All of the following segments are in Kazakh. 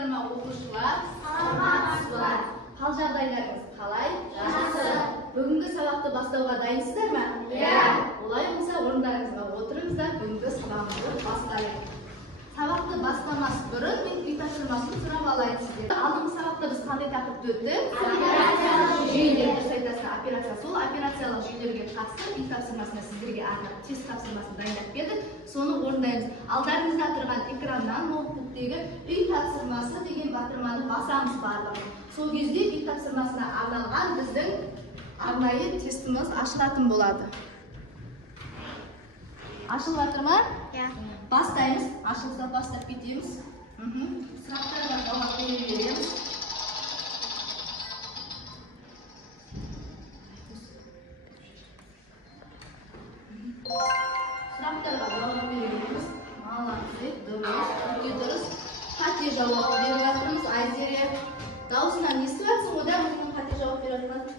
Саламатсыздар ма оқушылар? Саламатсыздар. Қал жағдайларыңыз қалай? Жақсы. Бүгінгі сабақты бастауға дайынсыздар ма? Иә. Олай болса орындарыңызға отырыңыздар, бүгінгі сабағымызды бастайық. Сабақты бастамас бұрын мен үй тапсырмасын сұрап алайын сіздерден. Алдыңғы сабақта біз қандай тақырыпты өттік? Операциялық жүйелер. Дұрыс айтасыздар, операция. Сол операциялық жүйелерге қатысты үй тапсырмасына сіздерге арнап тест тапсырмасын дайындап бердік. Соны орындаймыз. Алдарыңызда тұрған экраннан ноутбуктегі үй тапсырмасы деген батырманы басамыз барлығы. Сол кезде үй тапсырмасына арналған біздің арнайы тестіміз ашылатын болады. Ашылып жатыр ма? Иә. Бастаймыз. Ашылса бастап кетеміз. Сұрақтарға жауап бере береміз. Сұрақтарға жауап бере береміз. Молодцы, дұрыс, өте дұрыс. Қате жауап беріп жатырмыз. Айзере, даусынан естіп жатсың ғой да, өзің қате жауап беріп жатқан.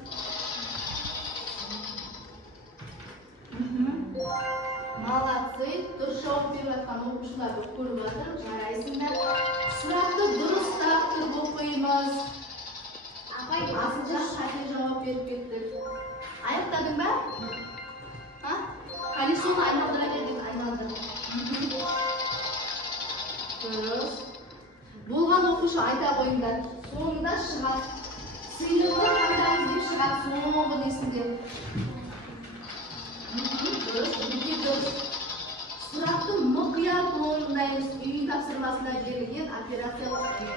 Молодцы, дұрыс жауап беріп жатқан оқушыларды көріп жатыр, жарайсыңдар. Сұрақты дұрыстап тұрып оқимыз. Асылша қате жауап беріп кеттік. Аяқтадың ба? Колесоны айналдыра бердік, айналдыр. Дұрыс. Болған оқушы айта қойыңдар. Соңында шығады. Сыйлықты қандаймыз деп шығады, соңғы несінде. Дұрыс, өте дұрыс. Сұрақты мұқият орындаймыз. Үй тапсырмасына берілген операциялық жүйе.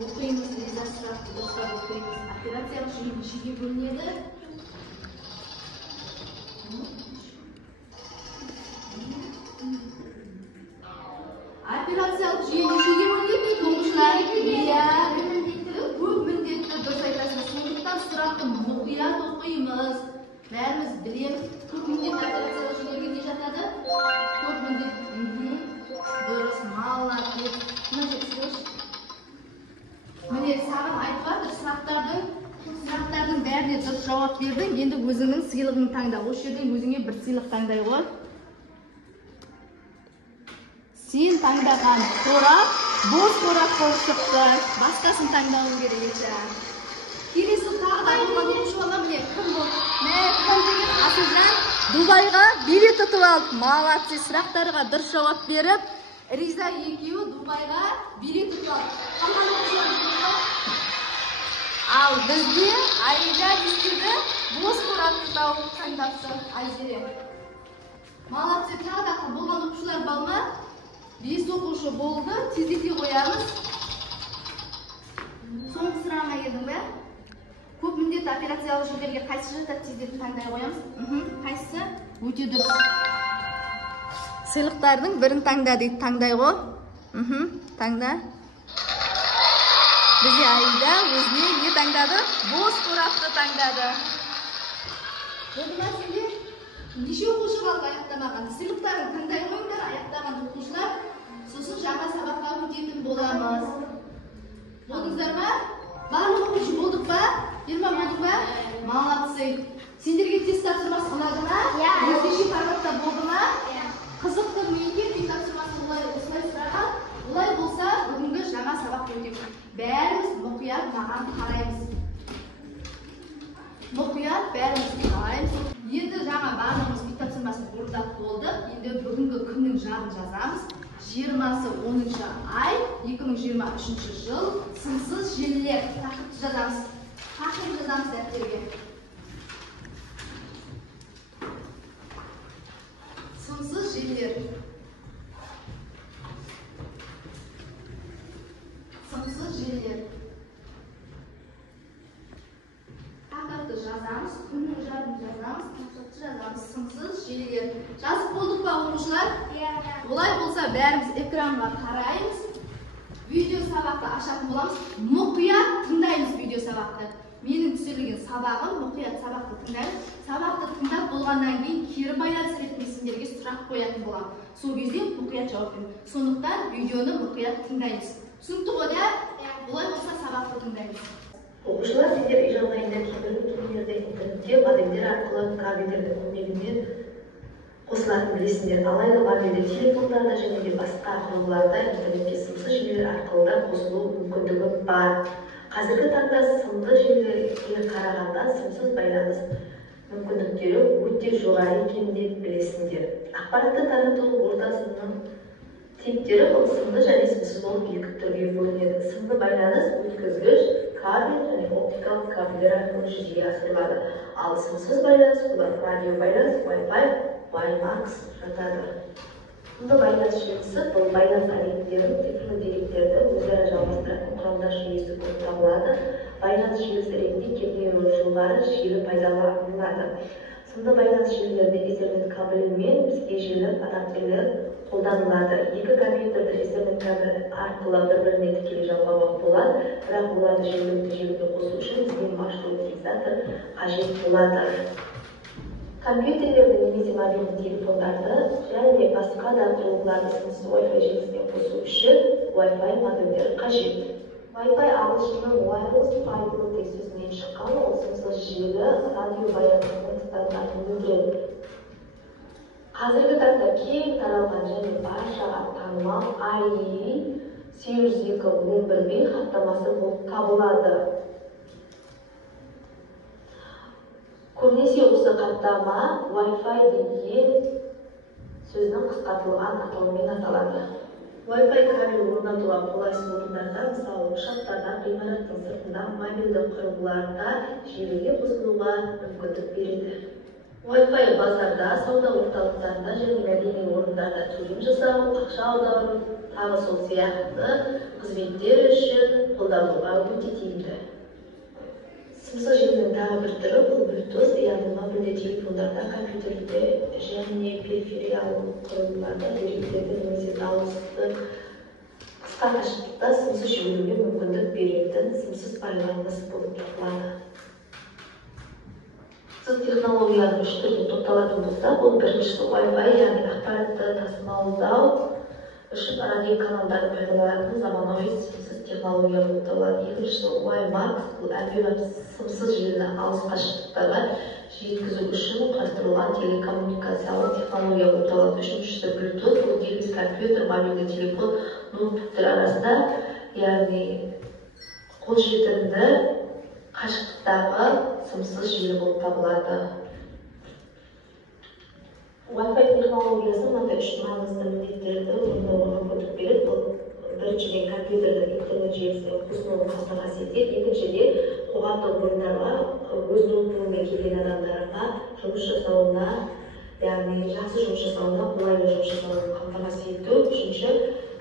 Оқимыз, Лиза, сұрақты дұрыстап оқимыз. Операциялық жүйе нешеге бөлінеді? Операциялық жүйе нешеге бөлінеді? Оқушылар, иә, көп міндетті, дұрыс айтасыз. Сондықтан сұрақты мұқият оқимыз. Бәріміз білеміз. Көп міндетті операциялық жүйелерге не жатады? Көп міндет. Дұрыс, молодец. Міне, саған айтып жатыр, сұрақтардың бәріне дұрыс жауап бердің. Енді өзіңнің сыйлығын таңда. Осы жерден өзіңе бір сыйлық таңдай ғой. Сен таңдаған қорап бос қорап болып шықты. Басқасын таңдауың керек еді. Келесі тағы да болған оқушы бала міне кім бұл? Асылжан Дубайға билет ұтып алды. Молодцы, сұрақтарға дұрыс жауап беріп, Риза екеуі Дубайға билет ұтып алды. Қалған оқушылар ал бізде Айда істеді бос қорапты тауып таңдапты. Айзере. Молодцы, тағы да болған оқушылар бар ма? 5 оқушы болды, тездете қоямыз. Соңғы сұрағына келдің бе? Көп міндетті операциялық жүйелерге қайсы жатады, тездетіп таңдай қоямыз? Қайсысы? Өте дұрыс. Сыйлықтардың бірін таңда дейді, таңдай ғой. Таңда. Бізде Айда өзіне не таңдады? Бос қорапты таңдады. Болды ма сенде? Неше оқушы қалды аяқтамаған? Сыйлықтарын таңдай қойыңдар, аяқтаған оқушылар. Сосын жаңа сабаққа өтетін боламыз. Болдыңыздар ма? Барлық оқушы болдық па? 20 болдық па? Молодцы. Сендерге тест тапсырмасы ұнады ма? Өзгеше форматта болды ма? Қызықты менге тест тапсырмасы осылай сұраған. Олай болса, бүгінгі жаңа сабақ өтеміз. Бәріміз мұқият маған қараймыз. Мұқият бәріміз қараймыз. Енді жаңа барлығымыз үй тапсырмасын орындап болдық. Енді бүгінгі күннің жадын жазамыз. 20-сы 10-шы ай, 2023 жыл, сымсыз желілер. Тақырыпты жазамыз. Тақырып жазамыз дәптерге. Сымсыз желілер. Сымсыз желілер. Тақырыпты жазамыз, күннің жадын жазамыз, тақырыпты жазамыз, сымсыз желілер. Жазып болдық па оқушылар? Олай болса бәріміз экранға қараймыз. Видео сабақты ашатын боламыз. Мұқият тыңдаймыз видео сабақты. Менің түсірілген сабағым, мұқият сабақты тыңдаймыз. Сабақты тыңдап болғаннан кейін кері байланыс ретінде сендерге сұрақ қоятын боламын. Сол кезде мұқият жауап беремін. Сондықтан видеоны мұқият тыңдаймыз. Түсінікті ғой да? Олай болса сабақты тыңдаймыз. Оқушылар, сендер үй жағдайында кейбір мекемелерде интернетте модемдер арқылы кабельдердің көмегімен қосылатынын білесіңдер. Алайда мобильді телефондарда және де басқа құрылғыларда интернетке сымсыз желілер арқылы да қосылу мүмкіндігі бар. Қазіргі таңда сымды желілерге қарағанда сымсыз байланыс мүмкіндіктері өте жоғары екенін де білесіңдер. Ақпаратты тарату ортасының типтері сымды және сымсыз болып екі түрге бөлінеді. Сымды байланыс өткізгіш, кабель және оптикалық кабельдер арқылы жүзеге асырылады. Ал сымсыз байланыс олар радио байланыс, Wi-Fi, WiMAX жатады. Сымды байланыс желісі бұл байланыс объектілерін, цифрлы деректерді өзара жалғастыратын құрамдас жүйесі болып табылады. Байланыс желісі ретінде келген жылдары желі пайдаланылады. Сымды байланыс желілерінде Ethernet кабелі мен бізге желі адаптерлер қолданылады. Екі компьютерді Ethernet кабелі арқылы бір-біріне тікелей жалғауға болады, бірақ оларды жергілікті желіге қосу үшін бізге маршрут утилизатор қажет болады. Компьютерлерді немесе мобильді телефондарды және басқа да құрылғыларды сымсыз Wi-Fi желісіне қосу үшін Wi-Fi модемдері қажет. Wi-Fi ағылшынның wireless fiber тек сөзінен шыққан, ол сымсыз желі радио байланысының стандартын білдіреді. Қазіргі таңда кең таралған және баршаға танымал IEEE 802.11b хаттамасы болып табылады. Көбінесе осы хаттама Wi-Fi деген сөзінің қысқартылған атауымен аталады. Wi-Fi кабель орнатуға қолайсыз орындарда, мысалы шахтада, ғимараттың сыртында, мобильді құрылғыларда желіге қосылуға мүмкіндік береді. Wi-Fi базарда, сауда орталықтарында және мәдени орындарда төлем жасау, ақша аудару, тағы сол сияқты қызметтер үшін қолдануға өте тиімді. Сымсыз желінің тағы бір түрі бұл Bluetooth, яғни мобильді телефондарда, компьютерде және перифериялық құрылғыларда деректерді немесе дауысты қысқа қашықтықта сымсыз жіберуге мүмкіндік беретін сымсыз байланыс болып табылады. Сіз технологияның үш түріне тоқталатын болсақ, бұл біріншісі Wi-Fi, яғни ақпаратты тасымалдау үшін радио каналдарды пайдаланатын заманауи сымсыз технология болып табылады. Екіншісі WiMAX, бұл әмбебап сымсыз желіні алыс қашықтықтарға жеткізу үшін құрастырылған телекоммуникациялық технология болып табылады. Үшіншісі Bluetooth, бұл дербес компьютер, мобильді телефон, ноутбуктер арасында, яғни қолжетімді қашықтықтағы сымсыз желі болып табылады. Wi-Fi технологиясы мынандай үш маңызды міндеттерді орындауға мүмкіндік береді. Бұл біріншіден компьютердің интернет желісіне қосылуын қамтамасыз етеді. Екіншіден қоғамдық орындарға өз ноутбугымен келген адамдарға жұмыс жасауына, яғни жақсы жұмыс жасауына, қолайлы жұмыс жасауын қамтамасыз ету. Үшінші,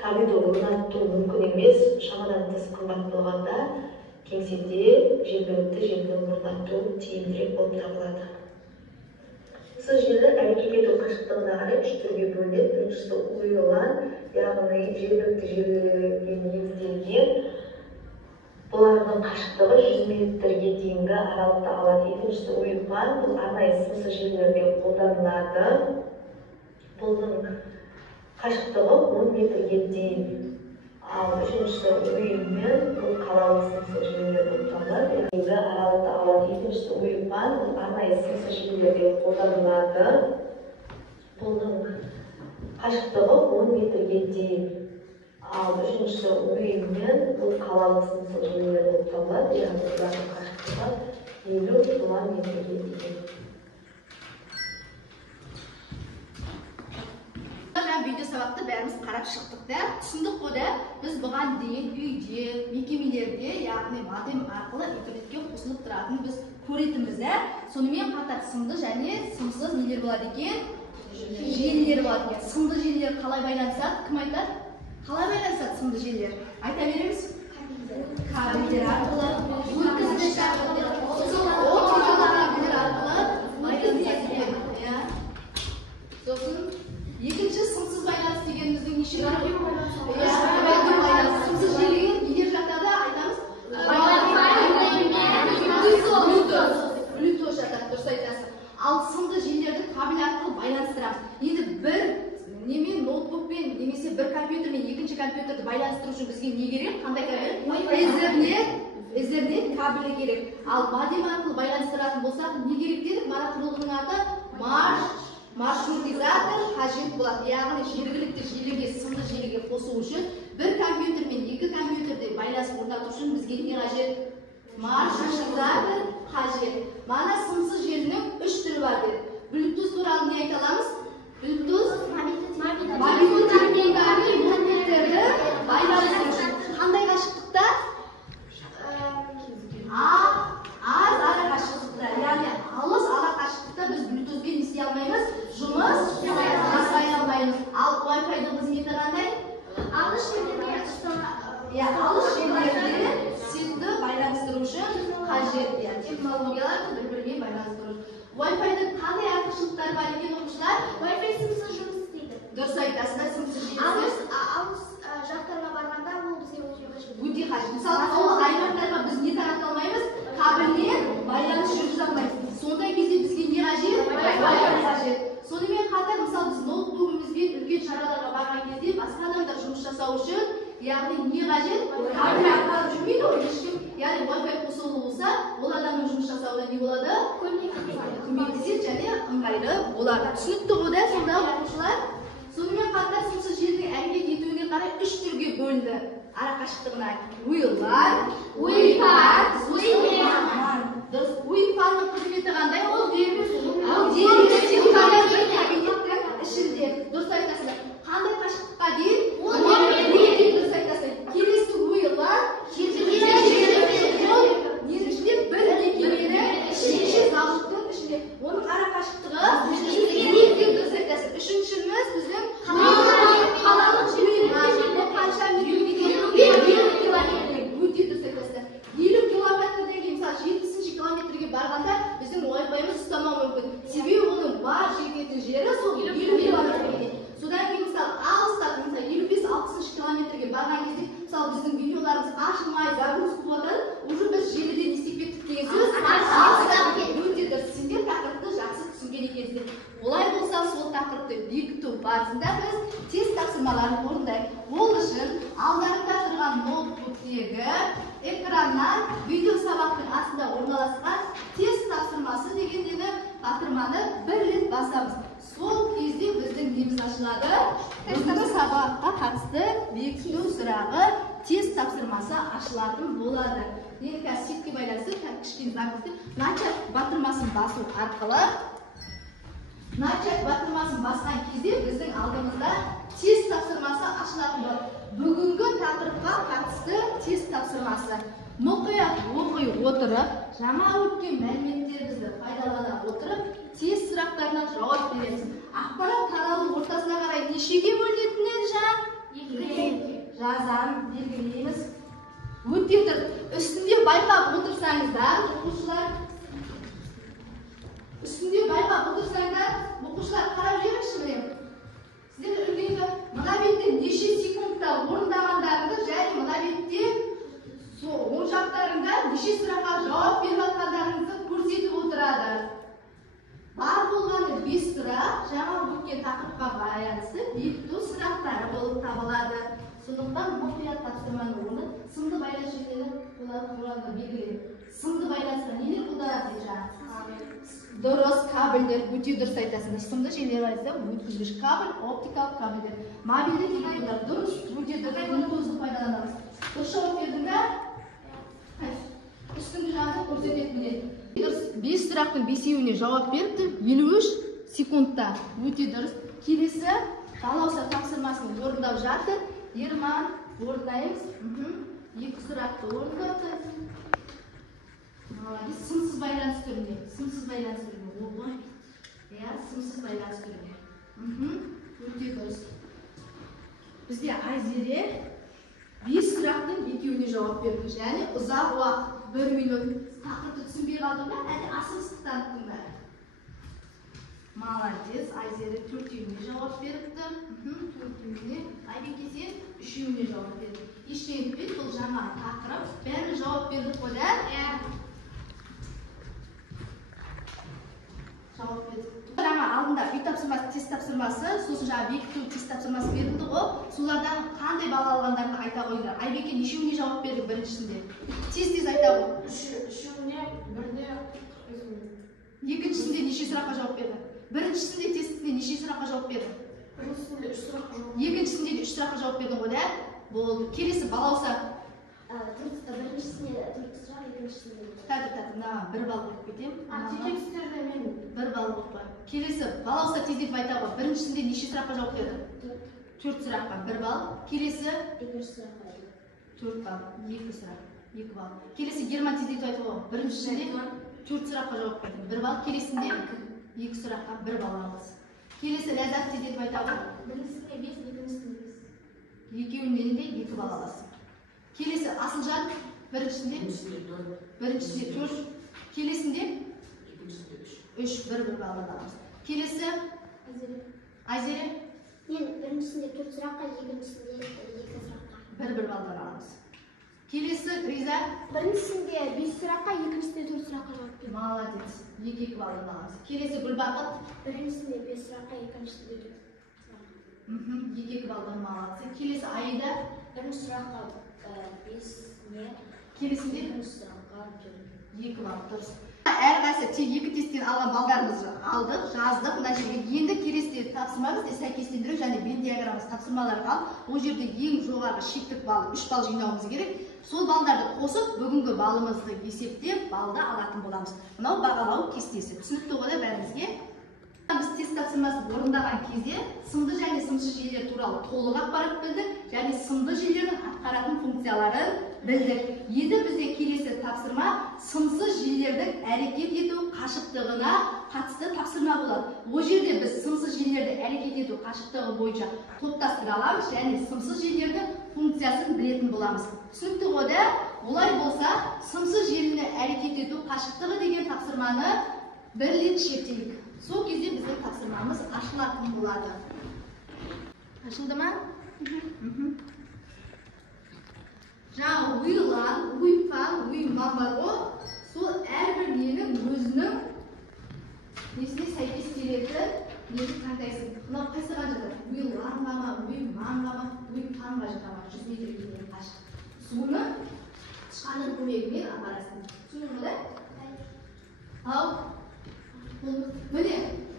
кабельді орнату мүмкін емес, шамадан тыс қымбат болғанда кеңседе жергілікті желіні орнату тиімдірек болып табылады. Сымсыз желі әрекет ету қашықтығына қарай үш түрге бөлінеді. Біріншісі ULAN, яғни жергілікті желілерге негізделген, бұлардың қашықтығы 100 метрге дейінгі аралықты алады. Екіншісі UWAN, бұл арнайы сымсыз желілерде қолданылады. Бұның қашықтығы 10 метрге дейін. Ал үшіншісі UWAN, бұл қалалық сымсыз желілер болып табылады. Яғни аралықты алады. Екіншісі UWAN, бұл арнайы сымсыз желілерде қолданылады. Бұның қашықтығы 10 метрге дейін. Ал үшіншісі UWAN, бұл қалалық сымсыз желілер болып табылады. Яғни олардың қашықтығы 50 километрге дейін. Видео сабақты бәріміз қарап шықтық та, түсіндік қой, біз бұған дейін үйде, мекемелерде, яғни модем арқылы интернетке қосылып тұратын біз көретінбіз. Сонымен қатар сымды және сымсыз нелер болады екен? Желілер болады екен. Сымды желілер қалай байланысады? Кім айтады? Қалай байланысады сымды желілер? Айта береміз. Кабельдер арқылы, өткізгіш арқылы, оптикалық кабельдер арқылы байланысады екен. Сосын екінші сымсыз байланыс дегеніміздің неше сымсыз желіге нелер жатады, айтамыз? Bluetooth жатады, дұрыс айтасыз. Ал сымды желілерді кабель арқылы байланыстырамыз. Енді бір немен ноутбукпен немесе бір компьютермен екінші компьютерді байланыстыру үшін бізге не керек? Қандай кабель? Ethernet кабелі керек. Ал модем арқылы байланыстыратын болсақ, не керек дедік? Мана құрылғының аты маршрутизатор қажет болады. Яғни жергілікті желіге, сымды желіге қосу үшін бір компьютер мен екі компьютерде байланыс орнату үшін бізге не қажет? Маршрутизатор қажет. Мана сымсыз желінің 3 түрі бар деді. Bluetooth туралы не айта аламыз? Bluetooth мобильді телефондармен ноутбуктерді байланыстыру үшін қандай қашықтықта? Аз ара қашықтықта, яғни алыс ара қашықтықта біз Bluetoothпен не істей алмаймыз? Жұмыс жасай алмаймыз. Ал Wi-Fi-дің қызметі қандай? Алыс жерлерде симді байланыстыру үшін қажет. Технологияларды бір-бірімен байланыстыру үшін. Wi-Fi-дің қандай артықшылықтары бар екен оқушылар? Wi-Fi сымсыз жұмыс істейді. Дұрыс айтасыздар, сымсыз желісі. Алыс жақтарға барғанда ол бізге өте қажет. Өте қажет. Мысалы, ол аймақтарға біз не тарата алмаймыз? Кабельмен байланыс жүргізе алмаймыз. Сондай кезде бізге не қажет? Wi-Fi қажет. Сонымен қатар, мысалы, біз ноутбугімізбен үлкен шараларға барған кезде басқа адамдар жұмыс жасау үшін, яғни не қажет? Кабель арқылы жүрмейді ғой ешкім. Яғни Wi-Fi қосулы болса, ол адамның жұмыс жасауына не болады? Көмектеседі және ыңғайлы болады. Түсінікті ғой да, сонда оқушылар? Сонымен қатар сымсыз желінің әрекет етуіне қарай 3 түрге бөлінді. Ара қашықтығына WLAN, WiFi, WLAN. Дұрыс, WiFi-ның қызметі қандай? Ол дербес телефондар бір кабинеттің ішінде. Дұрыс айтасыздар. Қандай қашықтыққа дейін? Дұрыс айтасыздар. Келесі WLAN, негізінде бір мекеменің ішінде, зауыттың ішінде. Оның ара қашықтығы дұрыс айтасыздар. Үшіншіміз біздің қалалық WLAN. Қанша өте дұрыс айтасыздар. 50 километрден кейін, мысалы 70 километрге барғанда біздің Wi-Fi-мыз ұстамауы мүмкін. Себебі оның бар жететін жері сол 50 километрге. Содан кейін мысалы алыстап, мысалы 55-60 километрге барған кезде, мысалы біздің видеоларымыз ашылмай, загрузка болады, уже біз желіден естеп кеттік деген сөз. Өте дұрыс. Сендер тақырыпты жақсы түсінген екенсіздер. Олай болса, сол тақырыпты бекіту барысында біз тест тапсырмаларын орындайық. Ол үшін алдарында тұрған ноутбуктегі экраннан видео сабақтың астында орналасқан тест тапсырмасы дегендегі тапсырманы бір рет басамыз. Сол кезде біздің неміз ашылады. Біздің сабаққа қатысты бекіту сұрағы тест тапсырмасы ашылатын болады. Енді қазір сетке байланысты кішкене загрузка. Начать батырмасын басу арқылы начать батырмасын басқан кезде біздің алдымызда тест тапсырмасы ашылатын болады. Бүгінгі тақырыпқа қатысты тест тапсырмасы. Мұқият оқи отырып, жаңа өткен мәліметтерімізді пайдалана отырып, тест сұрақтарына жауап береміз. Ақпарат таралу ортасына қарай нешеге бөлінетін еді жаңа? 2-ге. Жазамыз, белгілейміз. Өте дұрыс. Үстінде байқап отырсаңыздар, оқушылар. Үстінде байқап отырсаңыздар, оқушылар қарап жүріңізші міне. Сіздер үлгілі мына бетте неше секундта орындағандарыңды және мына бетте оң жақтарында неше сұраққа жауап беріп жатқандарыңызды көрсетіп отырады. Бар болғаны 5 сұрақ жаңа өткен тақырыпқа байланысты бекіту сұрақтары болып табылады. Сондықтан мұқият тапсырманы орындап, сымды байланыс жерлері туралы белгілейді. Сымды байланысқа нелер қолданады дейді жаңа? Дұрыс, кабельдер, өте дұрыс айтасыңдар. Сымды желілер айтса, өткізгіш кабель, оптикалық кабельдер. Мобильді телефондар дұрыс, өте дұрыс, Bluetooth-ды пайдаланамыз. Дұрыс жауап бердіңдер? Үстіңгі жағында көрсететін. Дұрыс, 5 сұрақтың 5-еуіне жауап беріпті, 53 секундта. Өте дұрыс. Келесі балауса тапсырмасын орындап жатыр. Ерман, орындаймыз. 2 сұрақты орындапты. Сымсыз байланыс түрінде. Сымсыз байланыс түрінде. Сымсыз байланыс түрінде. Өте дұрыс. Бізде Айзере 5 сұрақтың 2-еуіне жауап берді. Және ұзақ уақыт 1 минут. Тақырыпты түсінбей қалдың ба? Әлде асығыстықтан тұңдар. Молодец. Айзере 4-еуіне жауап беріпті. 4-еуіне. Айбеке сен 3-еуіне жауап берді. Ештеңе етпейді, бұл жаңа тақырып. Бәрі жауап бердік қой, да? Жауап бердік. Жаңа алдында үй тапсырмасы, тест тапсырмасы, сосын жаңа бекіту тест тапсырмасы берілді ғой. Солардан қандай бал алғандарын айта қойыңдар. Айбеке нешеуіне жауап берді біріншісінде? Тез айта қой. Үшеуіне 1-де 45 минут. Екіншісінде неше сұраққа жауап берді? Біріншісінде тестінде неше сұраққа жауап бердің? Біріншісінде 3 сұраққа жауап. Екіншісінде де 3 сұраққа жауап бердің ғой, да? Болды. Келесі балауса. Біріншісінде 4 сұрақ, екіншісінде. Мына 1 балл қойып кетемін. Текстерде мен 1 балл қойып қой. Келесі балауса тездетіп айта ғой. Біріншісінде неше сұраққа жауап бердің? 4 сұраққа 1 балл. Келесі екінші сұраққа 4 балл, 2 сұрақ, 2 балл. Келесі Герман тездетіп айтып ғой. Біріншісінде 4 сұраққа жауап бердің, 1 балл. Келесінде 2 сұраққа 1 балл аласың. Келесі Ләззат тездетіп айта ғой. Біріншісінде 5, екіншісінде 5. Екеуінен де 2 балл аласың. Келесі Асылжан біріншісінде 4, келесінде 3, 1 балл аламыз. Келесі Айзере Мен біріншісінде 4 сұраққа, екіншісінде 2 сұраққа. 1 баллдан аламыз. Келесі Риза Біріншісінде 5 сұраққа, екіншісінде 4 сұраққа жауап бердім. молодец. 2 баллдан аламыз. Келесі Гүлбақыт Біріншісінде 5 сұраққа, екіншісінде 4 сұраққа. 2 баллдан молодцы. Келесі Аида Бірінші сұраққа 5 не? келесінде Екінші сұраққа 2 балл. Дұрыс. Әрқайсы тек 2 тесттен алған балдарымызды алдық, жаздық. Мына жерге енді келесі тапсырма бізде сәйкестендіру және Вен диаграммасы тапсырмалар қалып, ол жерде ең жоғарғы шектік балл 3 балл жинауымыз керек. Сол балдарды қосып, бүгінгі балымызды есептеп, балды алатын боламыз. Мынау бағалау кестесі. Түсінікті ғой да бәрімізге? Біз тест тапсырмасын орындаған кезде сымды және сымсыз жүйелер туралы толық ақпарат білдік, және сымды жүйелердің атқаратын функцияларын білдік. Енді бізде келесі тапсырма сымсыз жүйелердің әрекет ету қашықтығына қатысты тапсырма болады. Ол жерде біз сымсыз жүйелерді әрекет ету қашықтығы бойынша топтастыра аламыз және сымсыз жүйелердің функциясын білетін боламыз. Түсінікті ғой да? Олай болса, сымсыз жүйелерді әрекет ету қашықтығы деген тапсырманы бірлеп шертейік. Сол кезде біздің тапсырмамыз ашылатын болады. Ашылды ма? Жаңа уйлан, уйфан, уйман бар ғой, сол әрбір ненің өзінің несіне сәйкес келетін нені таңдайсың. Мынау қайсыға жатыр? Уйланға ма, уйманға ма, уйфанға жатыр ма? 100 метрге дейін қашық. Соны тышқанның көмегімен апарасың. Түсіндің бе? Ал міне,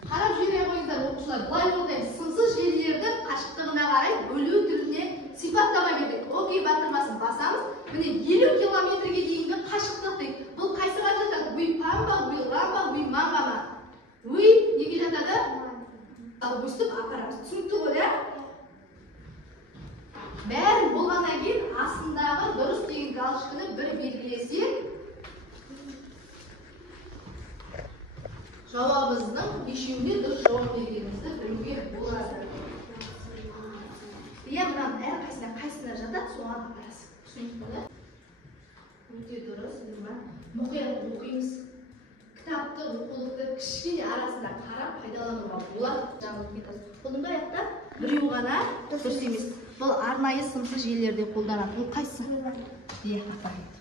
қарап жүре қойыңыздар оқушылар. Бұлай болдайыз, сымсыз желілердің қашықтығына қарай бөлу түріне сипаттама бердік. Окей батырмасын басамыз. Міне 50 километрге дейінгі қашықтық дейік. Бұл қайсыға жатады? Уйпан ба, уйлан ба, уйманға ма? Уй неге жатады? Ал өстіп апарамыз. Түсінікті ғой, да? Бәрі болғаннан кейін астындағы дұрыс деген галочканы бір белгілесек, жауабымыздың бешеуіне дұрыс жауап бергенімізді білуге болады. Иә, мынаның әрқайсына қайсына жатады, соған апарасың. Түсінікті ғой? Өте дұрыс, мұқият оқимыз. Кітапты, оқулықты кішкене арасында қарап пайдалануға болады. Қолыңды аяқтап, біреу ғана дұрыс емес. Бұл арнайы сымсыз желілерде қолданады. Ол қайсы? Иә, апарайды.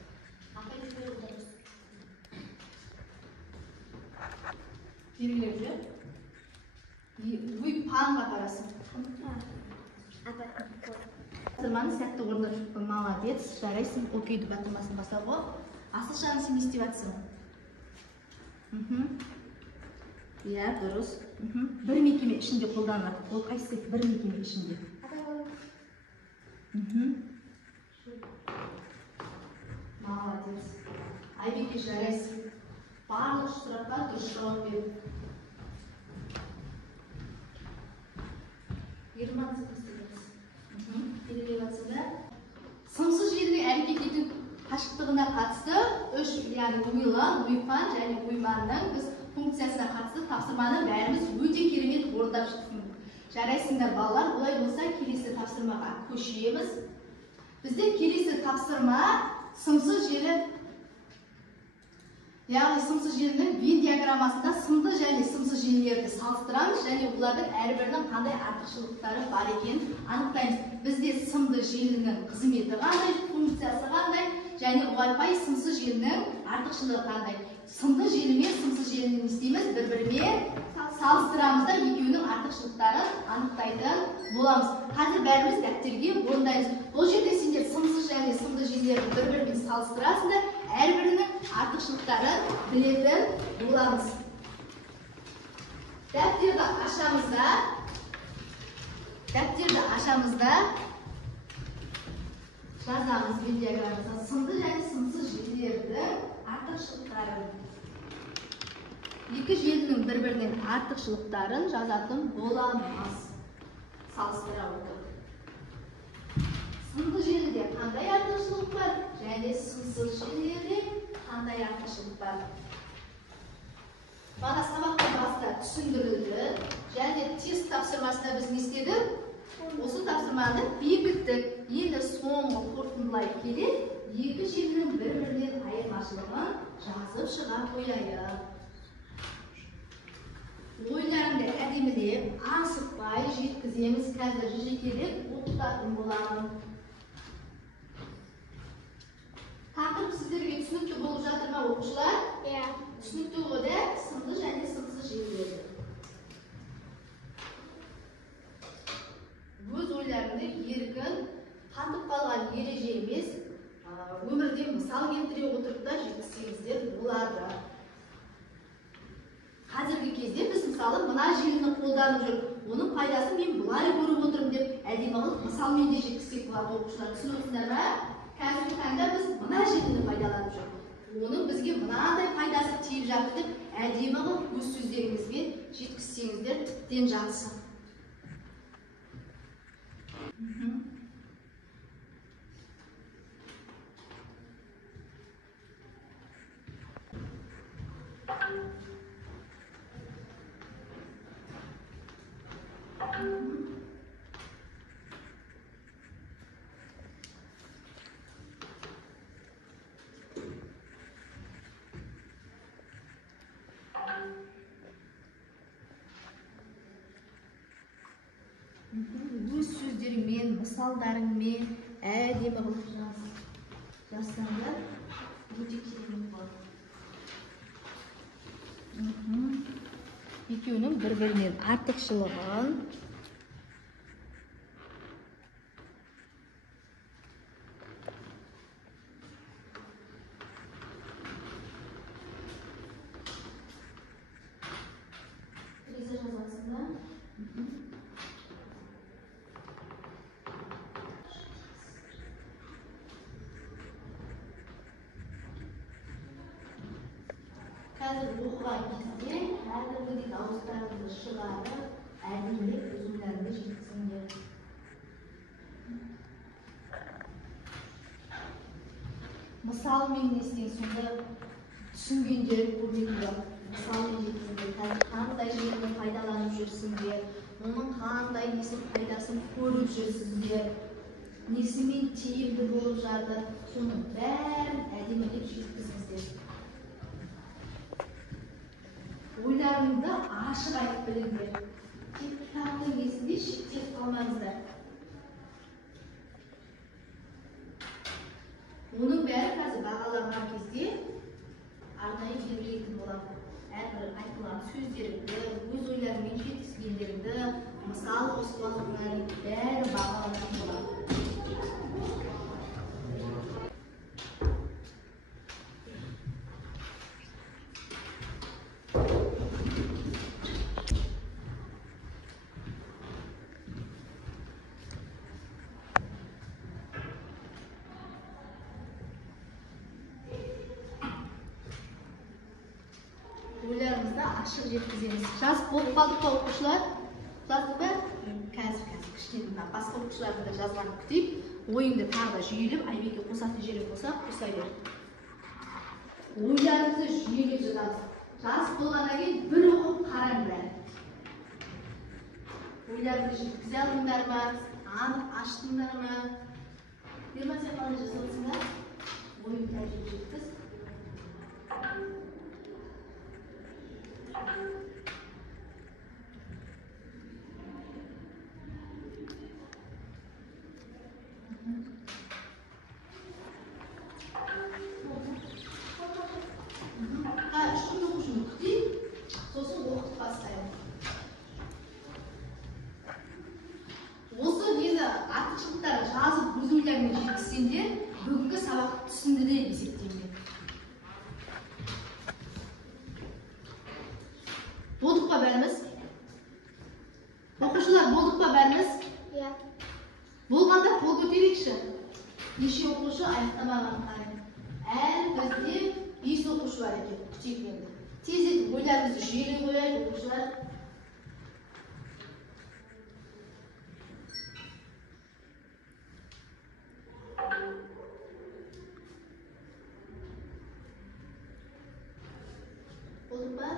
Белгілеуде уйпанға қарасын. Тапсырманы сәтті орындап жүрсің, молодец, жарайсың. Окейді батырмасын бастап ғой. Асылшаны сен не істеп жатсың? Иә, дұрыс. Бір мекеме ішінде қолданылады. Ол қайсы? Бір мекеме ішінде. Молодец. Айбеке, жарайсың. Барлық сұраққа дұрыс жауап беру. Герман сымсыз желінің әрекет ету қашықтығына қатысты 3, яғни уйлан, уйфан және уйманның біз функциясына қатысты тапсырманы бәріміз өте керемет орындап шықтық. Жарайсыңдар балалар, олай болса келесі тапсырмаға көшеміз. Бізде келесі тапсырма сымсыз желі, яғни сымсыз желінің Вен диаграммасында сымды және сымсыз желілерді салыстырамыз және олардың әрбірінің қандай артықшылықтары бар екенін анықтаймыз. Бізде сымды желінің қызметі қандай, функциясы қандай және Wi-Fi сымсыз желінің артықшылығы қандай. Сымды желі мен сымсыз желіні істейміз, бір-бірімен салыстырамыз да екеуінің артықшылықтарын анықтайтын боламыз. Қазір бәріміз дәптерге орындаймыз. Бұл жерде сендер сымсыз және сымды желілерді бір-бірімен салыстырасыңдар, әрбірінің артықшылықтарын білетін боламыз. Дәптер ашамызда, дәптерді ашамызда жазамыз диаграммада сынды және сынсыз желілердің артықшылықтарын. Екі желінің бір-бірінен артықшылықтарын жазатын боламыз. Салыстыра отырып. Сынды желіде қандай артықшылық бар және сынсыз желілерде қандай артықшылық бар? Бана сабақтың басында түсіндірілді және тест тапсырмасында біз не істедік? Осы тапсырманы бекіттік. Енді соңғы қорытындылай келе екі желінің бір-бірінен айырмашылығын жазып шыға қояйық. Ойларыңды әдемілеп, асықпай жеткіземіз. Қазір жекелеп оқытатын боламын. Тақырып сіздерге түсінікті болып жатыр ма, оқушылар? Иә. Түсінікті ғой, сынды және сынсыз желілерді. Өз ойларыңды еркін, қатып қалған ереже емес, өмірде мысал келтіре отырып та жеткізсеңіздер болады. Қазіргі кезде біз мысалы мына желіні қолданып жүріп, оның пайдасын мен бұлай көріп отырмын деп әдемі қылып мысалмен де жеткізсек болады, оқушылар. түсініп отырсыңдар ма? Қазіргі таңда біз мына желіні пайдаланып жүрміз. Оның бізге мынадай пайдасы тиіп жатыр деп әдемі қылып өз сөздеріңізбен жеткізсеңіздер тіптен жақсы. Өз сөздеріңмен, мысалдарыңмен әдемі қылып жазсаңдар өте керемет болады. Екеуінің бір-бірінен артықшылығын жазасыңдар. Қазір оқыған кезде әрбір дауыстарыңызды шығарып, әдемілеп өз ойларыңды жеткізіңдер. Мысалмен не істейін, сонда түсінгендер көрмейді. Мысалмен жеткізіңдер. Қазір қандай желіні пайдаланып жүрсіңдер, оның қандай несін пайдасын көріп жүрсіңдер, несімен тиімді болып жатыр, соның бәрін әдемілеп жеткізіңіздер. Ойларыңды ашық айтып біліңдер. Тек кітаптың есінде шектеліп қалмаңыздар. Оның бәрі қазір бағаланған кезде арнайы белгілейтін болады. Әрбір айтылған сөздеріңді, өз ойларыңмен жеткізгендеріңді, мысал қосып алғаннан бәрі бағаланған болады. Ойларымызды ашық жеткіземіз. Жазып болып қалдық па оқушылар? Жаздық ба? Қазір кішкене басқа оқушылардың да жазғанын күтейік. Ойыңды тағы да жүйелеп, Айбекке қосатын жерге қоса бер. Ойларыңызды жүйелеп жазамыз. Жазып болғаннан кейін бір оқып қараңдар. Ойларыңызды жеткізе алдыңдар ма? Анық аштыңдар ма? Ерман, сен қалай жасап отырсыңдар? Ойыңды әжеп жеткіз. Сосын оқытып бастаймын. Осы нені артықшылықтарын жазып өз ойларыңмен жеткізсеңдер, бүгінгі сабақты түсінді деп есептеймін. Болдық па бәріміз? неше оқушы аяқтамаған қайын. Бізде 5 оқушы бар екен, күтекенді. Тез етіп ойларыңызды жүйелей қояйық, оқушылар. Болдық па?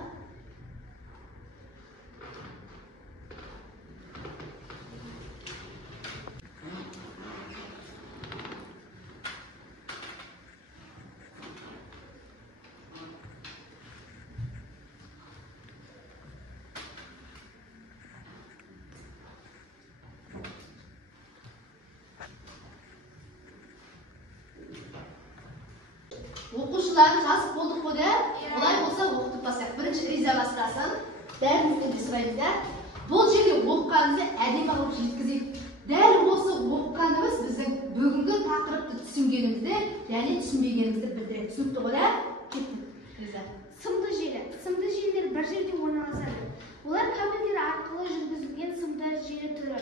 Оқушыларын жазып болдық қой да? Олай болса оқытып басайық. Бірінші Риза бастасын. Бәрімізден де сұраймыз да. Бұл жерде оқығанымызды әдемі қылып жеткізейік. Дәл осы оқығанымыз біздің бүгінгі тақырыпты түсінгенімізді, және түсінбегенімізді білдіреді. Түсінікті ғой да? Кеттік. Риза. Сымды желі. Сымды желілер бір жерде орналасады. Олар кабельдер арқылы жүргізілген сымды желі түрі.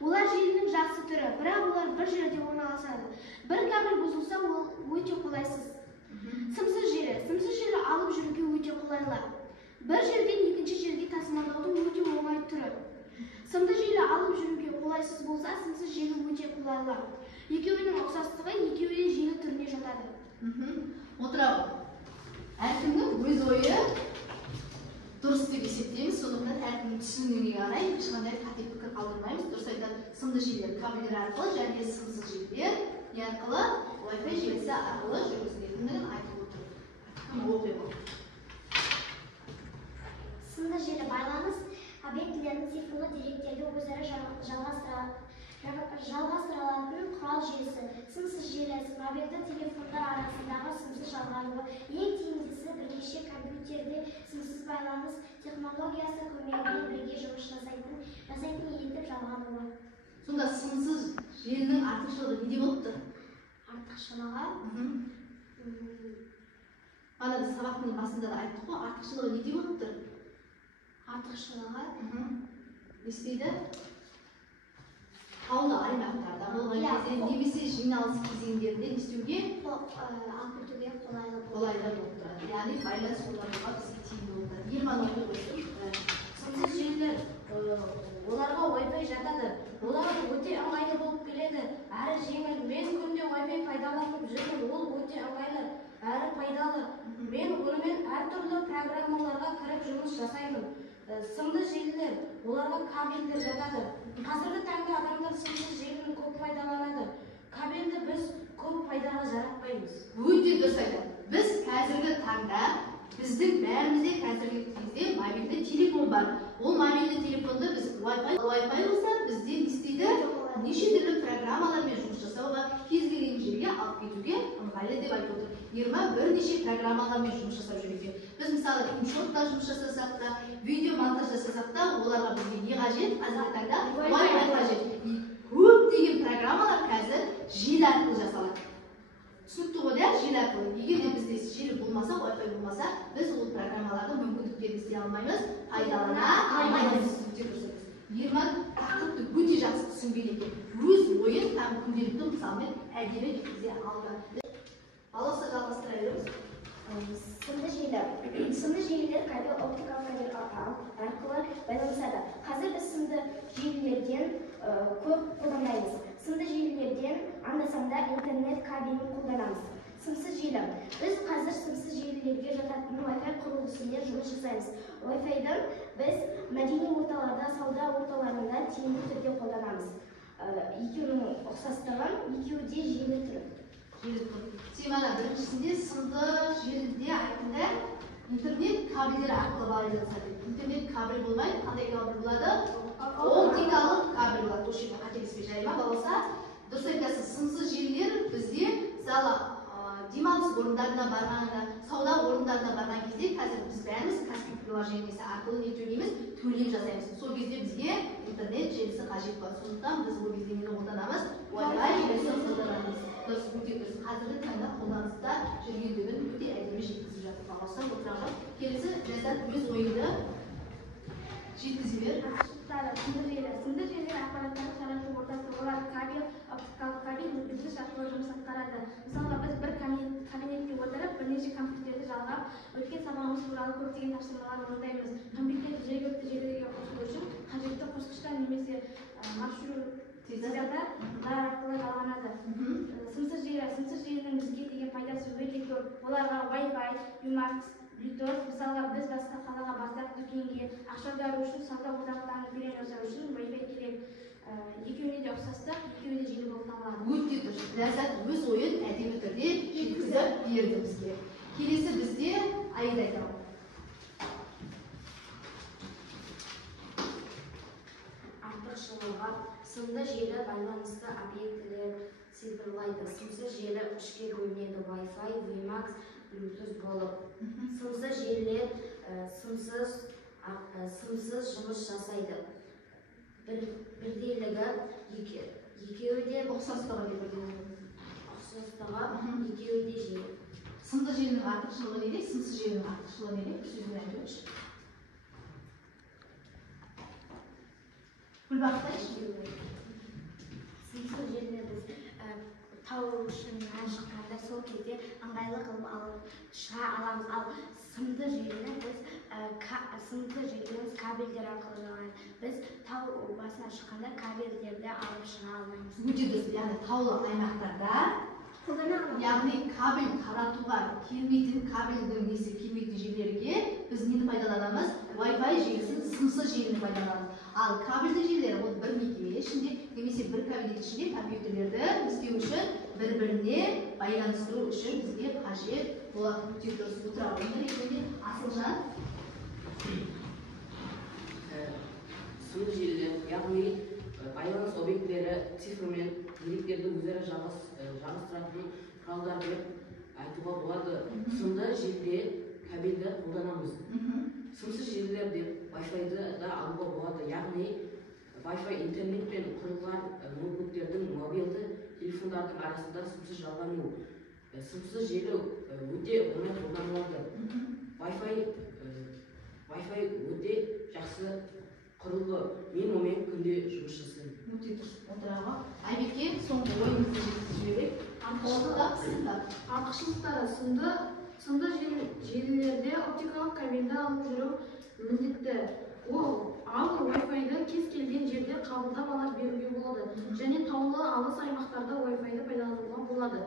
Олар желінің жақсы түрі, бірақ олар бір жерде орналасады. Бір кабель бұзылса, ол өте қолайсыз. Сымсыз желі алып жүруге өте қолайлы. Бір жерден екінші жерге тасымалдаудың өте оңай түрі. Сымды желі алып жүруге қолайсыз болса, сымсыз желі өте қолайлы. Екеуінің ұқсастығы екеуі де желі түріне жатады. Отырау. Әркімнің өз ойы дұрыс деп есептейміз, сондықтан әркімнің түсінігіне қарай ешқандай қате пікір қалдырмаймыз. Дұрыс айтады, сымды желілер кабельдер арқылы және сымсыз желілер арқылы Wi-Fi желісі арқылы жүргізілетіндігін айтып отыр. Сымды желі байланыс объектілердің цифрлы деректерді өзара жалғастырылатын құрал желісі. Сымсыз желі мобильді телефондар арасындағы сымсыз жалғануы. Ең тиімдісі бірнеше компьютерде сымсыз байланыс технологиясы көмегімен бірге жұмыс жасайтын етіп жалғануы. Сонда сымсыз желінің артықшылығы неде болып тұр? Артықшылығы? Бана біз сабақтың басында да айттық қой, артықшылығы неде болып тұр? Артықшылығы? Не істейді? Таулы аймақтарда болған кезде немесе жиналыс кезеңдерінде не істеуге? Алып кетуге қолайлы болып тұрады. Яғни байланыс қолдануға бізге тиімді болып тұрады. Ерман оқи қойсын. Сымсыз желілер оларға Wi-Fi жатады. Олар өте ыңғайлы болып келеді. Әрі жеңіл. Мен күнде Wi-Fi пайдаланып жүрмін. Ол өте ыңғайлы, әрі пайдалы. Мен онымен әртүрлі программаларға кіріп жұмыс жасаймын. Сымды желілер оларға кабельдер жатады. Қазіргі таңда адамдар сымсыз желіні көп пайдаланады. Кабельді біз көп пайдаға жаратпаймыз. Өте дұрыс айтады. Біз қазіргі таңда біздің бәрімізде қазіргі кезде мобильді телефон бар. Ол мобильді телефонда біз Wi-Fi болса, бізде не істейді? Неше түрлі программалармен жұмыс жасауға, кез келген жерге алып кетуге ыңғайлы деп айтып отыр. Ерман бірнеше программалармен жұмыс жасап жүр екен. Біз мысалы иншотта жұмыс жасасақ та, видео монтаж жасасақ та, оларға бізге не қажет? Қазіргі таңда Wi-Fi қажет. Көптеген программалар қазір желі арқылы жасалады. Түсінікті ғой да, желі арқылы. Егер де бізде желі болмаса, Wi-Fi болмаса, біз ол программалардың мүмкіндіктерін істей алмаймыз, пайдалана алмаймыз. Ерман тақырыпты өте жақсы түсінген екен. Өз ойын там күнделікті мысалмен әдемі жеткізе алды. Баласы жалғастыра береміз. Сымды желілер кабель оптикалық кабель арқылы байланысады. Қазір біз сымды желілерден көп қолданбаймыз. Сымды желілерден анда-санда интернет кабелін қолданамыз. Сымсыз желі. Біз қазір сымсыз желілерге жататын Wi-Fi құрылғысымен жұмыс жасаймыз. Wi-Fi-ді біз мәдени орталарда, сауда орталарында тиімді түрде қолданамыз. Екеуінің ұқсастығы, екеуі де желі түрі. Темана біріншісінде сымды желіде айтында интернет кабельдері арқылы байланысады. Интернет кабель болмайды, қандай кабель болады? Оптикалық кабель болады. Осы жерде қателеспей жайма болса, дұрыс айтасыз. Сымсыз желілер бізде мысалы демалыс орындарына барғанда, сауда орындарына барған кезде қазір біз бәріміз Каспий приложениесі арқылы не төлейміз? Төлем жасаймыз. Сол кезде бізге интернет желісі қажет болады. Сондықтан біз ол кезде нені қолданамыз? Wi-Fi желісін қолданамыз. Дұрыс, өте дұрыс. Қазіргі таңда қолданыста жүргендігін өте әдемі жеткізіп жатыр. Баласынан отырамыз. Келесі Ләззат өз ойыңды жеткізе бер. Сымды желілер ақпараттарды тарату ортасы, олар кабель, оптикалық кабель, өткізгіш арқылы жұмыс Өткен сабағымыз туралы көптеген тапсырмалар орындаймыз. Компьютер жергілікті желілерге қосылу үшін қажетті қосқыштар немесе маршрутизаторлар арқылы жалғанады. Сымсыз желінің бізге деген пайдасы өте көп. Оларға Wi-Fi, Emacs, Bluetooth, мысалға біз басқа қалаға барсақ дүкенге, ақша аудару үшін, сауда одақтарын перен жасау үшін Wi-Fi керек. Екеуіне де ұқсастық, екеуі де желі болып табылады. Өте дұрыс. Ләззат өз ойын әдемі түрде жеткізіп берді бізге. Келесі бізде Аида айтады. Артықшылығы сымды желі байланысты объектілер цифрлайды. Сымсыз желі үшке бөлінеді: Wi-Fi, Emacs, Bluetooth болып. Сымсыз желілер сымсыз жұмыс жасайды. Бірдейлігі екеуі де Ұқсастығы деп бірдеңе. екеуі де желі. Сымды желінің артықшылығы неде? Сымсыз желінің артықшылығы неде? Сөзін айтыңызшы. Гүлбақытай. Сымсыз желіні біз тау шыңына шыққанда сол кезде ыңғайлы қылып алып шыға аламыз. Ал сымды желіні біз кабельдер арқылы жалғайды. Біз тау басына шыққанда кабельдерді алып шыға алмаймыз. Өте дұрыс. Яғни таулы аймақтарда, яғни кабель таратуға келмейтін, кабельдің несі келмейтін жерлерге біз нені пайдаланамыз? Wi-Fi желісін, сымсыз желіні пайдаланамыз. Ал кабельді желілер ол бір мекеме ішінде немесе бір кабинет ішінде компьютерлерді істеу үшін бір-біріне байланыстыру үшін бізге қажет болады. Өте дұрыс. Отыра ойындар екенде Асылжан. Сымды желілер, яғни байланыс объектілері цифрмен деректерді өзара жалғастыратын құралдар деп айтуға болады. Сымды желіде кабельді қолданамыз. Сымсыз желілер деп Wi-Fi-ді да алуға болады. Яғни Wi-Fi интернетпен құрылған ноутбуктердің мобилді телефондардың арасында сымсыз жалғану. Сымсыз желі өте оңай қолданылады. Wi-Fi өте жақсы құрылғы. Мен онымен күнде жұмыс жасаймын. Өте дұрыс. Отыраға. Айбекке соңғы ойыңызды жеткізіп жіберейік. Артықшылықтары сымды желілерде оптикалық кабельді алып жүру міндетті. Ал Wi-Fi-ді кез келген жерде қабылдап алып беруге болады. Және таулы алыс аймақтарда Wi-Fi-ді пайдалануға болады.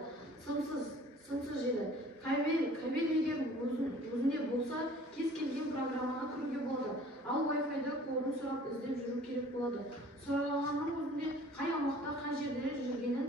Сымсыз желі. Кабель егер өзінде болса, кез келген программаға кіруге болады. Ал Wi-Fi-ді кодын сұрап іздеп жүру керек болады. Сұрағанның өзінде қай аумақта қай жерде жүргенін,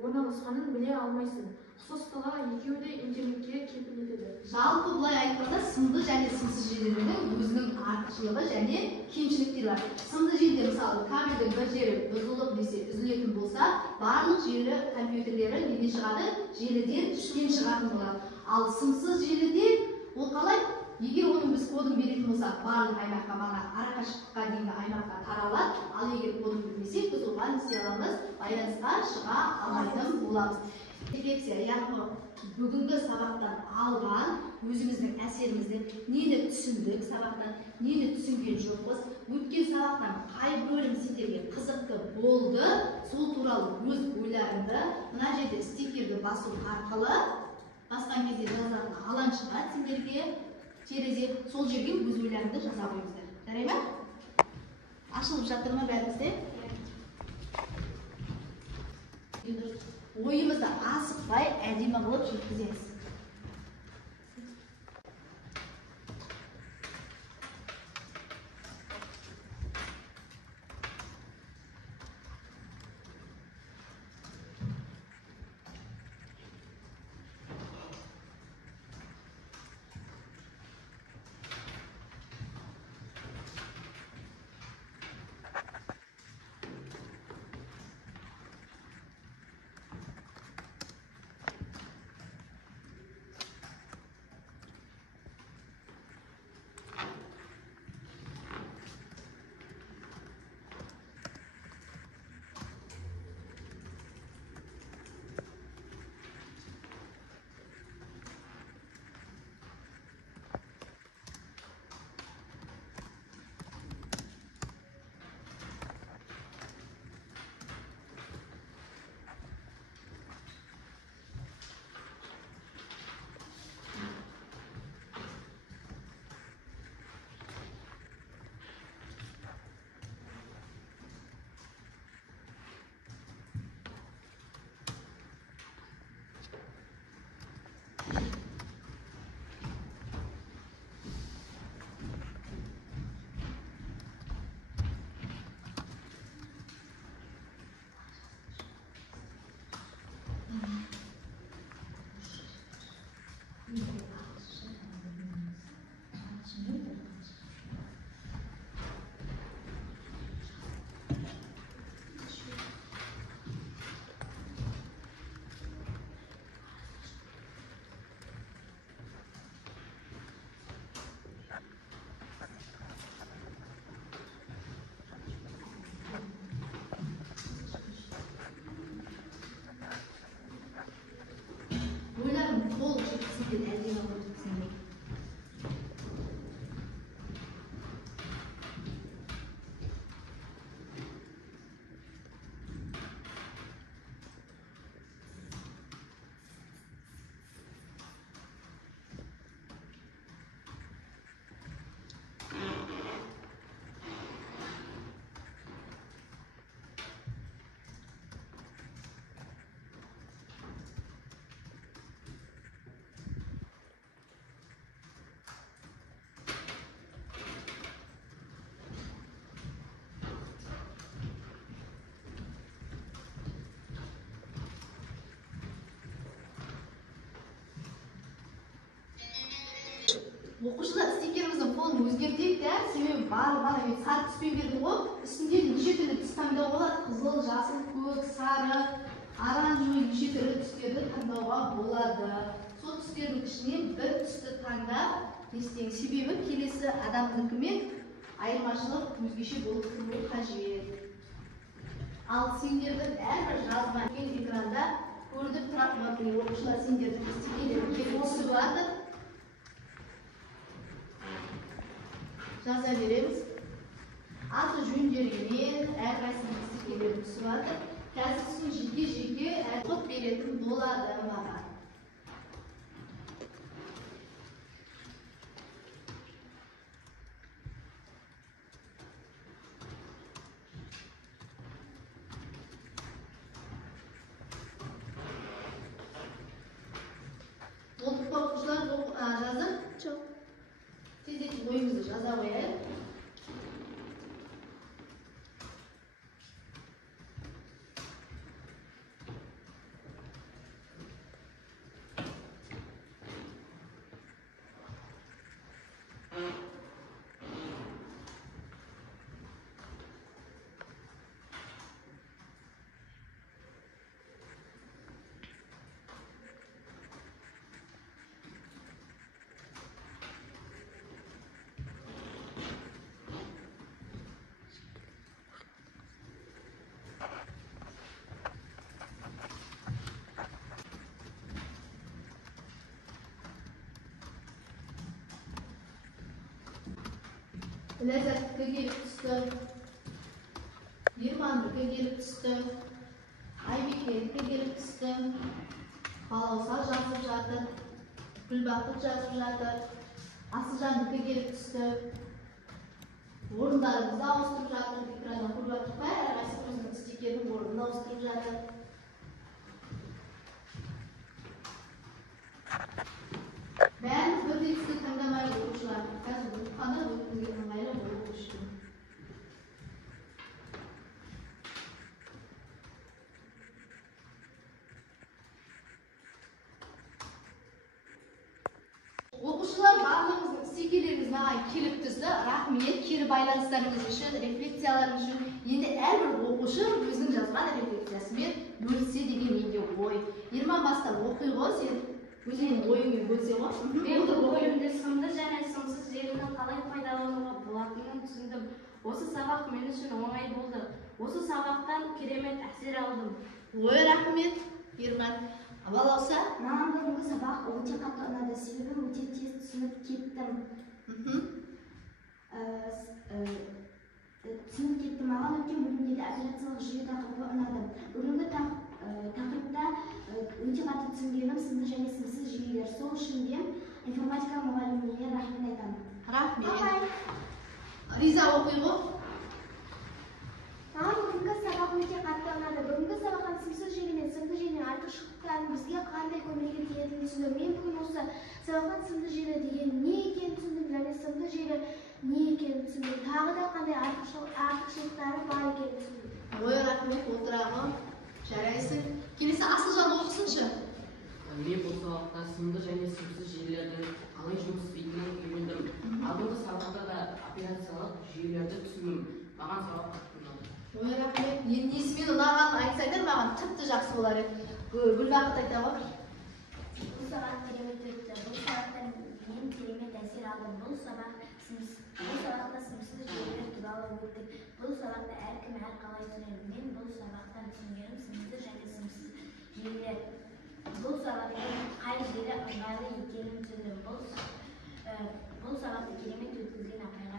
орналасқанын біле алмайсың. Ұқсастығы екеуі де интернетке кепіл етеді. Жалпы былай айтқанда сымды және сымсыз желілердің өзінің артықшылығы және кемшіліктері бар. Сымды желіде мысалы кабельдің бір жері бұзылып десе үзілетін болса, барлық желі компьютерлері неден шығады? Желіден іштен шығатын болады. Ал сымсыз желіде ол қалай? Егер оның біз кодын беретін болсақ, барлық аймаққа арақашықтыққа дейінгі аймаққа таралады. Ал егер кодын білмесек, біз оған істей аламыз, байланысқа шыға алмайтын боламыз. Рефлексия, яғни бүгінгі сабақтан алған өзіміздің әсерімізді, нені түсіндік сабақтан, нені түсінген жоқпыз, өткен сабақтан қай бөлім сендерге қызықты болды, сол туралы өз ойларыңды мына жерде стикерді басу арқылы басқан кезде жазатын алаң шығады сендерге терезе, сол жерге өз ойларыңды жаза қойыңыздар. Жарай ма? Ашылып жатыр ма бәрімізде? Ойымызды асықпай әдемі қылып жеткіземіз. сендер әлдене қылып жатсыңдар. Оқушылар стикеріміздің фонын өзгертейік те, себебі барлығы сары түспен берді ғой. Үстінде неше түрлі түс таңдауға болады. Қызыл, жасыл, көк, сары, оранжевый неше түрлі түстерді таңдауға болады. Сол түстердің ішінен бір түсті таңдап, не істеңіз? Себебі келесі адамдыкімен айырмашылық өзгеше болып тұруы қажет. Ал сендердің әрбір жазба экранда көрдіп тұратын оқушылар сендердің стикерлерін келіп түсіп жатыр. Жаза береміз. Аты жөндерімен әрқайсының стикерлерін түсіп жатыр. Қазір сіздің жеке код беретін болады маған. Болдық па оқушылар? Жазып? Жоқ. Тездетіп ойымызды жаза қояйық. Ләззаттікі келіп түсті. Ермандікі келіп түсті. Айбекелікі келіп түсті. Балауса жазып жатыр. Гүлбақыт жазып жатыр. Асылжандікі келіп түсті. Орындарымызды ауыстырып жатыр. Экраннан көріп жатыр ма? Әрқайсы өзінің стикердің орнын ауыстырып жатыр. Бәріміз бірдей түсті таңдамай оқушылар. Қазір оқығанда өткізген ыңғайлы болу үшін. Оқушылар барлығыңыздың стикерлеріңіз маған келіп түсті. Рахмет, кері байланыстарыңыз үшін, рефлексияларыңыз үшін. Енді әрбір оқушы өзінің жазған рефлексиясымен бөліссе деген менде ой. Ерман бастап оқи ғой сен. Өзіңнің ойыңмен бөлсе ғой. Мен бұл бөлімде сымды және сымсыз желіні қалай пайдалануға болатынын түсіндім. Осы сабақ мен үшін оңай болды. Осы сабақтан керемет әсер алдым. Ой, рахмет, Ерман. Балауса? Маған бүгінгі сабақ өте қатты ұнады, себебі өте тез түсініп кеттім. Маған өткен бөлімдегі операциялық жүйе тақырыбы ұнады. Бүгінгі тақырыпта өте қатты түсінгенім сымды және сымсыз жүйелер. Сол үшін де информатика мұғаліміне рахмет айтамын. Рахмет. Риза оқи ғой? Маған бүгінгі сабақ өте қатты ұнады. Бүгінгі сабақтан сымсыз желі мен сымды желінің артықшылықтарын бізге қандай көмек ететінін түсіндім. Мен бүгін осы сабақтан сымды желі деген не екенін түсіндім және сымды желі не екенін түсіндім. Тағы да қандай артықшылықтары бар екенін түсіндім. Ой, рахмет, отырағы. Жарайсың. Келесі Асылжан оқысыншы. Мен бұл сабақта сымды және сымсыз желілердің қалай жұмыс істейтінін үйрендім. Алдыңғы сабақта да операциялық жүйелерді түсіндім. Маған сабақ қатты ұнады. Ой, рахмет. Енді несімен ұнағанын айтсайдар, маған тіпті жақсы болар еді. Гүлбақыт айта ғой. Бұл сабақ керемет өтті. Бұл сабақтан мен керемет әсер алдым. Бұл сабақта сымсыз жүйелер туралы өттік. Бұл сабақта әркім әрқалай түсінеді. Мен бұл сабақтан түсінгенім сымсыз және сымсыз жүйелер. Бұл сабақтың қай жері ыңғайлы екенін бұл сабақты керемет өткізген апайға.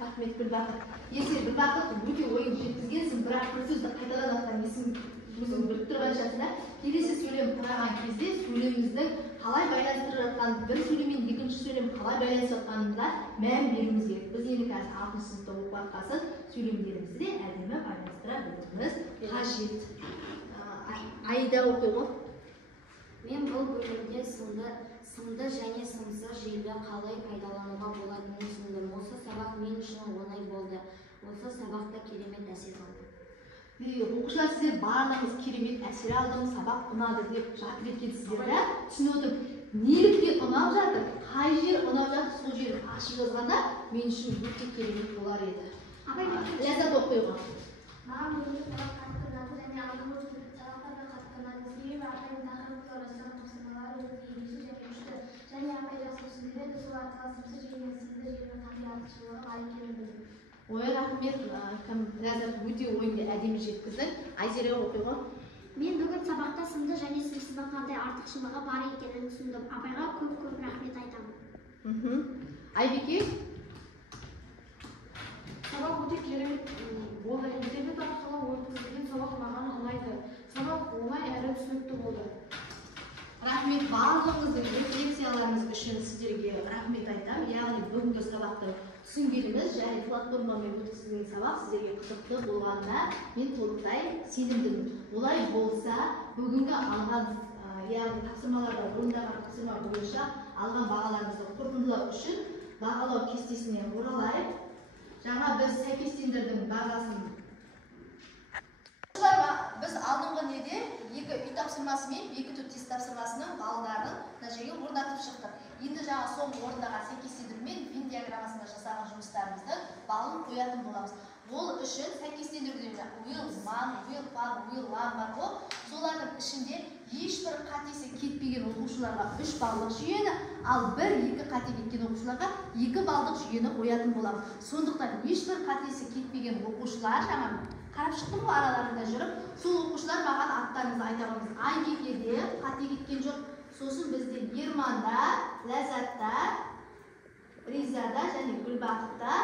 Рахмет Гүлбақыт. Есе Гүлбақыт өте ойын жеткізгенсің, бірақ бір сөзді қайталап жатқан өзің біліп тұрған шығарсың. Келесі сөйлем құраған кезде сөйлеміміздің қалай байланыстырып жатқанын, бір сөйлеммен екінші сөйлем қалай байланысып жатқанына мән беруіміз керек. Біз енді қазір 6 сыныпта оқып жатқасын сөйлемдерімізді де әдемі байланыстыра білуіміз қажет. Айда оқиды. Мен бұл бөлімде сымды және сымсыз желді қалай пайдалануға болатынын түсіндім. Осы сабақ мен үшін оңай болды. Осы сабақта керемет әсер алды. Оқушылар, сіздер барлығыңыз керемет әсер алдым, сабақ ұнады деп жатыр екенсіздер да, түсініп отырып, неліктен ұнап жатыр, қай жер ұнап жатыр, сол жерін ашып жазғанда мен үшін өте керемет болар еді. Ләззат оқиға. Маған бүгінгі сабақ қатты ұнады және алдыңғы сабақтар да қатты ұнады. Себебі апайдың тақырыпқа орасан тапсырмалары өте ерекше және күшті. Және апай жақсы түсіндіреді, сол арқылы сымсыз және сымды желінің қандай артықшылығы бар екенін білдім. Ой, рахмет, Ләззат өте ойыңды әдемі жеткіздің. Айзере оқиға. Мен бүгін сабақта сымды және сымсыздың қандай артықшылығы бар екенін түсіндім. Апайға көп рахмет айтамын. Айбеке. Сабақ өте керемет болды. Интернет арқылы өткізілген сабақ маған ұнайды. Сабақ оңай әрі түсінікті болды. Рахмет, барлығыңыздың рефлексияларыңыз үшін сіздерге рахмет айтамын. Яғни бүгінгі сабақты түсінгеніміз және платформамен өткізілген сабақ сіздерге қызықты болғанына мен толықтай сенімдімін. Олай болса, бүгінгі алған яғни тапсырмаларда орындаған тапсырма бойынша алған бағаларымызды қорытындылау үшін бағалау кестесіне оралайық. Жаңа біз сәйкестендірдің бағасын біз алдыңғы неде екі үй тапсырмасы мен екі тест тапсырмасының балдарын мына жерге орнатып шықтық. Енді жаңа соңғы орындаған сәйкестендіру мен Венн диаграммасында жасаған жұмыстарымыздың балын қоятын боламыз. Ол үшін сәйкестендіруде will, man, will, fun, will, lan бар ғой. Солардың ішінде ешбір қатесі кетпеген оқушыларға 3 баллық жүйені, ал 1-2 қате кеткен оқушыларға 2 баллық жүйені қоятын боламыз. Сондықтан ешбір қатесі кетпеген оқушылар жаңа қарап шықтым ғой араларында жүріп, сол оқушылар маған аттарыңызды айта қойыңыз. Айбекеде қате кеткен жоқ. Сосын бізде Ерманда, Ләззатта, Ризада және Гүлбақытта,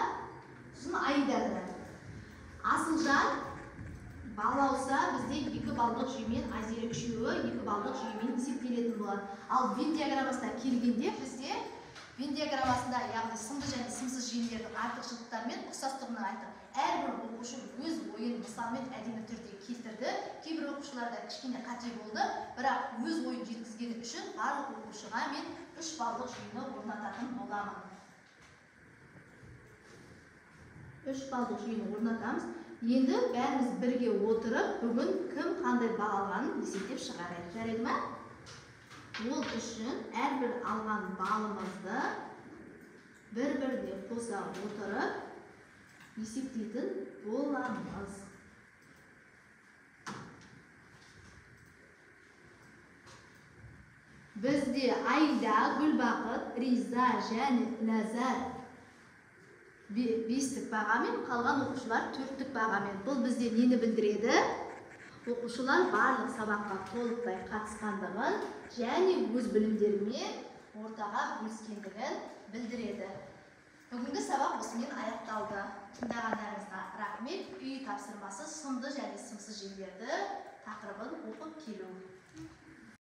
сосын Айдада. Асылжан балауса бізде 2 баллық жүйемен, Айзере үшеуі 2 баллық жүйемен есептелетін болады. Ал Венн диаграммасына келгенде бізде Венн диаграммасында яғни сымды және сымсыз желілердің артықшылықтары мен ұқсастығын айттық. Әрбір оқушы өз ойын мысалмен әдемі түрде келтірді. Кейбір оқушыларда кішкене қате болды, бірақ өз ойын жеткізгені үшін барлық оқушыға мен 3 баллық жүйені орнататын боламын. 3 баллық жүйені орнатамыз. Енді бәріміз бірге отырып, бүгін кім қандай бағалғанын есептеп шығарайық. Жарайды ма? Ол үшін әрбір алған балымызды бір-бірде қоса отырып есептейтін боламыз. Бізде Айда, Гүлбақыт, Риза және Ләззат 5-тік бағамен, қалған оқушылар 4-тік бағамен. Бұл бізде нені білдіреді? Оқушылар барлық сабаққа толықтай қатысқандығын және өз білімдерімен ортаға бөліскендігін білдіреді. Бүгінгі сабақ осымен аяқталды. Тыңдағандарыңызға рахмет. Үй тапсырмасы сымды және сымсыз желілерді тақырыбын оқып келу.